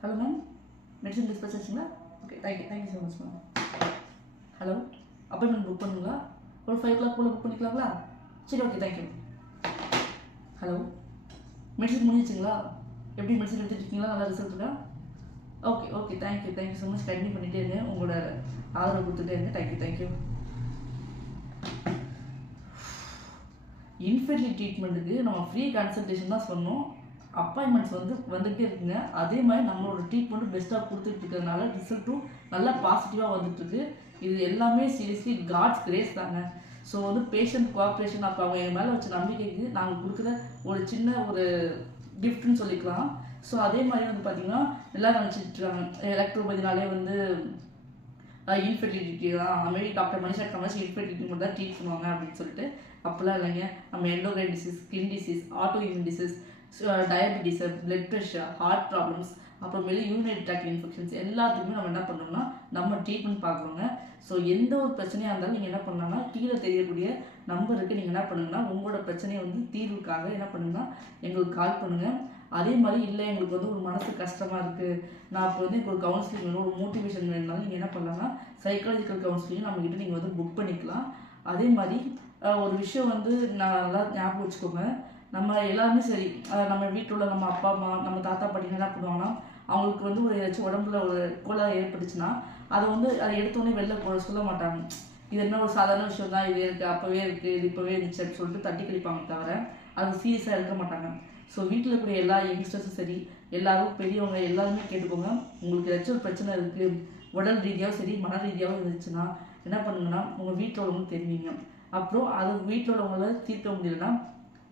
Hello ma'am, medicine dispatch ஆச்சுங்களா? Okay, thank you so much ma'am. Hello, appointment book பண்ணுங்களா? ஒரு 5 o'clock போல் book பண்ணிக்கலாங்களா? சரி, ஓகே, தேங்க்யூ. ஹலோ, மெடிசன் முடிஞ்சிச்சுங்களா? எப்படி மெடிசன் எடுத்துகிட்டு இருக்கீங்களா? நல்லா ரிசல்ட் இருக்கா? Okay, thank you so much. Continue பண்ணிகிட்டே இருங்க, உங்களோட ஆதரவு கொடுத்துட்டே இருங்க. தேங்க்யூ. இன்ஃபெர்டிலிட்டி ட்ரீட்மெண்ட்டுக்கு நம்ம ஃப்ரீ கன்சல்டேஷன் தான் சொன்னோம். அப்பாயின்மெண்ட்ஸ் வந்துகிட்டே இருக்குங்க. அதே மாதிரி நம்மளோட ட்ரீட்மெண்ட்டும் பெஸ்ட்டாக கொடுத்துட்டு இருக்கிறதுனால ரிசல்ட்டும் நல்லா பாசிட்டிவாக வந்துட்டுருக்கு. இது எல்லாமே சீரியஸ்லி காட்ஸ் கிரேஸ் தாங்க. ஸோ பேஷண்ட் கோஆப்ரேஷன், அப்போ அவங்க என் மேலே வச்ச நம்பிக்கைக்கு நாங்கள் கொடுக்குற ஒரு சின்ன ஒரு கிஃப்ட்னு சொல்லிக்கலாம். ஸோ அதே மாதிரி பார்த்தீங்கன்னா எல்லோரும் நினச்சிட்டு இருக்காங்க எலக்ட்ரோபதினாலே இன்ஃபெர்டிலிட்டி தான், டாக்டர் மனிஷா கமர்ஸ் இன்ஃபெர்டிலிட்டி மட்டும் தான் ட்ரீட் பண்ணுவாங்க அப்படின்னு சொல்லிட்டு. அப்போல்லாம் இல்லைங்க. நம்ம endocrine disease, skin disease, autoimmune disease, diabetes, blood pressure, heart problems, அப்புறமேலே யூரினரி ட்ராக்ட் இன்ஃபெக்ஷன்ஸ் எல்லாத்துக்குமே நம்ம என்ன பண்ணோம்னா நம்ம ட்ரீட்மெண்ட் பார்க்குறோங்க. ஸோ எந்த ஒரு பிரச்சனையாக இருந்தாலும் நீங்கள் என்ன பண்ணலாம்னா கீழே தெரியக்கூடிய நம்பருக்கு நீங்கள் என்ன பண்ணுங்கன்னா உங்களோட பிரச்சனையை தீர்வுக்காக என்ன பண்ணுங்கன்னா எங்களுக்கு கால் பண்ணுங்கள். அதே மாதிரி இல்லை எங்களுக்கு ஒரு மனசு கஷ்டமாக இருக்குது, நான் இப்போ எனக்கு ஒரு கவுன்சிலிங் வேணும், ஒரு மோட்டிவேஷன் வேணும்னாலும் நீங்கள் என்ன பண்ணலாம்னா சைக்காலஜிக்கல் கவுன்சிலிங் நம்மக்கிட்ட நீங்கள் புக் பண்ணிக்கலாம். அதே மாதிரி ஒரு விஷயம் நான் நல்லா ஞாபகம் வச்சுக்கோங்க. நம்ம எல்லாருமே சரி, நம்ம வீட்டில் உள்ள நம்ம அப்பா அம்மா, நம்ம தாத்தா பாட்டி என்ன பண்ணுவாங்கன்னா அவங்களுக்கு ஒரு ஏதாச்சும் உடம்புல ஒரு கோளாறு ஏற்பட்டுச்சுன்னா அதை அதை எடுத்தோடனே வெளில சொல்ல மாட்டாங்க. இது என்ன ஒரு சாதாரண விஷயம் தான், இது இருக்குது, அப்போவே இருக்குது, இது இப்போவே இருந்துச்சு அப்படின்னு சொல்லிட்டு தட்டி கழிப்பாங்க தவிர அது சீரியஸாக எடுக்க மாட்டாங்க. ஸோ வீட்டில் இருக்கிற எல்லா யங்ஸ்டர்ஸும் சரி, எல்லாரும் பெரியவங்க எல்லாருமே கேட்டுக்கோங்க. உங்களுக்கு ஏதாச்சும் ஒரு பிரச்சனை இருக்குது, உடல் ரீதியாகவும் சரி மன ரீதியாகவும் இருந்துச்சுன்னா என்ன பண்ணுங்கன்னா உங்கள் வீட்டில் உள்ளவங்க தெரிவிங்க. அப்புறம் அது வீட்டில் உள்ளவங்கள தீர்க்க முடியலன்னா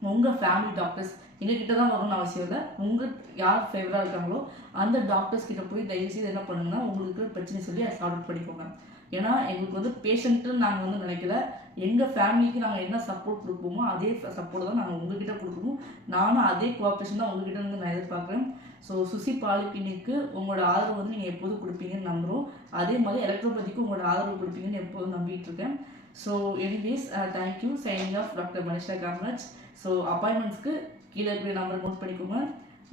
உங்கள் ஃபேமிலி டாக்டர்ஸ் எங்ககிட்ட தான் வரணும்னு அவசியம் இல்லை. உங்கள் யார் ஃபேவராக இருக்காங்களோ அந்த டாக்டர்ஸ் கிட்ட போய் தயவுசெய்து என்ன பண்ணுங்கன்னா உங்களுக்கு பிரச்சனை சொல்லி அதை சால்வ் அவுட் பண்ணிக்கோங்க. ஏன்னா எங்களுக்கு பேஷண்ட்டுன்னு நாங்கள் நினைக்கல, எங்கள் ஃபேமிலிக்கு நாங்கள் என்ன சப்போர்ட் கொடுப்போமோ அதே சப்போர்ட் தான் நாங்கள் உங்ககிட்ட கொடுக்கணும். நானும் அதே கோஆப்ரேஷன் தான் உங்ககிட்ட நான் எதிர்பார்க்குறேன். ஸோ சுசி பாலிகிளினிக்கு உங்களோட ஆதரவு நீங்கள் எப்போதும் கொடுப்பீங்கன்னு நம்புகிறோம். அதே மாதிரி எலக்ட்ரோபதிக்கு உங்களோட ஆதரவு கொடுப்பீங்கன்னு எப்போதும் நம்பிட்டு இருக்கேன். So anyways, thank you. Signing off doctor Manisha Kamaraj. So அப்பாயின்மெண்ட்ஸ்க்கு கீழே இருக்கிற நம்பரை நோட் பண்ணிக்கோங்க.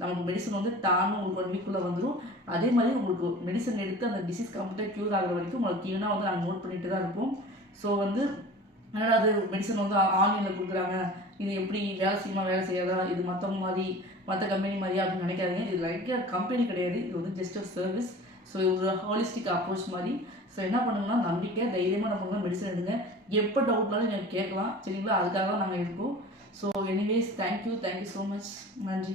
நமக்கு மெடிசன் தானும் உங்களுக்கு 1 வீக்குள்ளே வந்துடும். அதே மாதிரி உங்களுக்கு மெடிசன் எடுத்து அந்த டிசீஸ் கம்ப்ளீட்டாக க்யூர் ஆகிற வரைக்கும் உங்களுக்கு ஈவனாக நாங்கள் நோட் பண்ணிட்டு தான் இருப்போம். ஸோ அதனால் அது மெடிசன் ஆன்லைனில் கொடுக்குறாங்க, இது எப்படி வேலை செய்யாதா, இது மற்ற கம்பெனி மாதிரியா அப்படின்னு நினைக்காதீங்க. இது லைட்டாக கம்பெனி கிடையாது, இது ஜஸ்ட் ஒரு சர்வீஸ். ஸோ ஒரு ஹாலிஸ்டிக் அப்ரோச் மாதிரி. ஸோ என்ன பண்ணுங்கன்னா நம்பிக்கை தைரியமாக நம்ம மெடிசன் எடுங்க. எப்போ டவுட்னாலும் நீங்கள் கேட்கலாம், சரிங்களா? அதுக்காக தான் நாங்கள் இருக்கோம். So anyways, thank you so much. நன்றி.